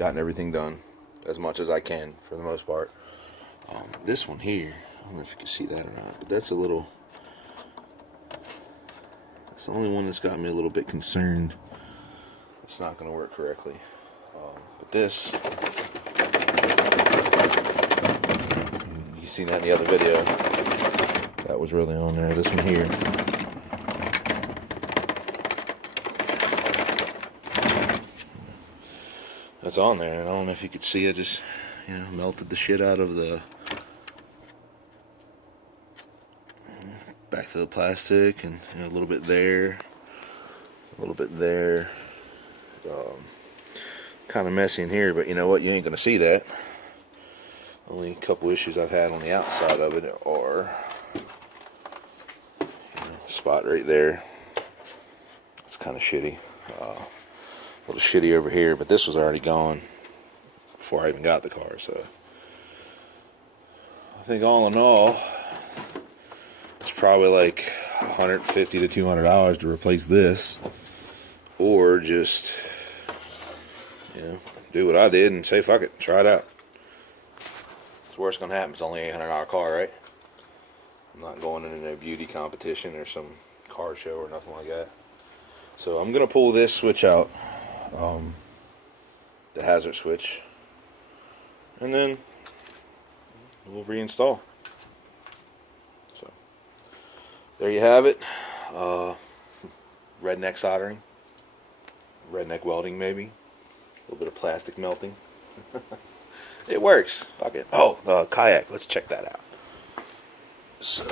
gotten everything done as much as I can for the most part. This one here, I don't know if you can see that or not, but that's a little, it's the only one that's got me a little bit concerned. It's not going to work correctly. But this, you seen that in the other video, that was really on there. This one here, that's on there, and I don't know if you could see, I just, you know, melted the shit out of the back to the plastic, and you know, a little bit there, a little bit there. Kind of messy in here, but you know what, you ain't gonna see that. Only a couple issues I've had on the outside of it are, you know, spot right there, it's kind of shitty. A little shitty over here, but this was already gone before I even got the car, so I think all in all it's probably like $150 to $200 to replace this, or just, you know, do what I did and say fuck it, try it out. It's worst gonna happen, it's only an $800 car, right? I'm not going in a beauty competition or some car show or nothing like that. So I'm gonna pull this switch out, the hazard switch, and then we'll reinstall. So there you have it. Redneck soldering, redneck welding, maybe a little bit of plastic melting. It works. Fuck it. Oh, kayak, let's check that out. So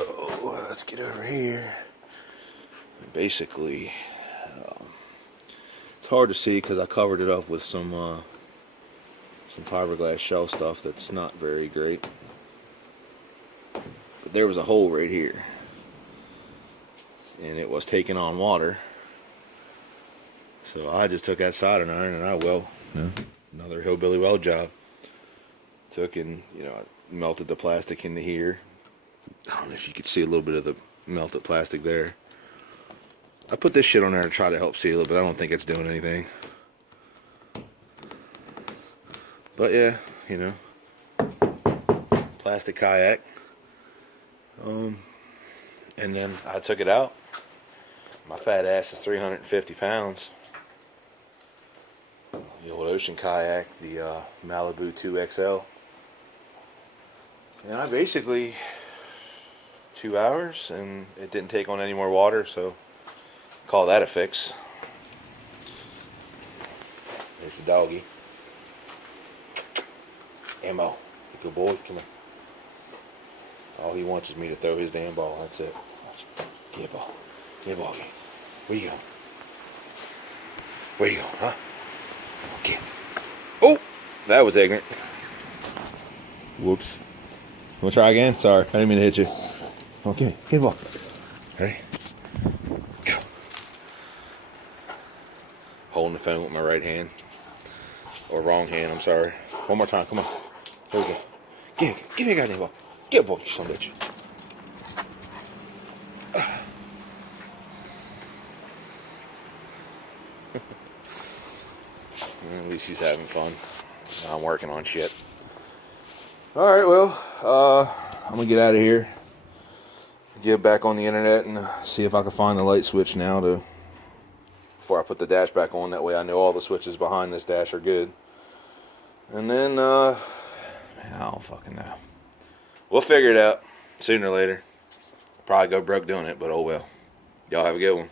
let's get over here. Basically, it's hard to see because I covered it up with some fiberglass shell stuff that's not very great. But there was a hole right here, and it was taking on water. So I just took that soldering iron and another hillbilly weld job. Took and, you know, I melted the plastic into here. I don't know if you could see a little bit of the melted plastic there. I put this shit on there to try to help seal it, but I don't think it's doing anything. But yeah, you know, plastic kayak. And then I took it out. My fat ass is 350 pounds. The old ocean kayak, the Malibu 2XL. And I basically, 2 hours, and it didn't take on any more water, so call that a fix. There's the doggy. Ammo, good boy, come on. All he wants is me to throw his damn ball, that's it. Give me a ball, give me a ball game. Where you going? Where you going, huh? Okay. Oh, that was ignorant. Whoops. We'll try again. Sorry, I didn't mean to hit you. Okay, give me the ball. Ready? Go. Holding the phone with my right hand. Or wrong hand, I'm sorry. One more time, come on. There we go. Give me a goddamn ball. Get a ball, you son of a bitch. At least he's having fun. I'm working on shit. Alright, well, I'm gonna get out of here. Get back on the internet and see if I can find the light switch now before I put the dash back on. That way I know all the switches behind this dash are good. And then, I don't fucking know. We'll figure it out sooner or later. Probably go broke doing it, but oh well. Y'all have a good one.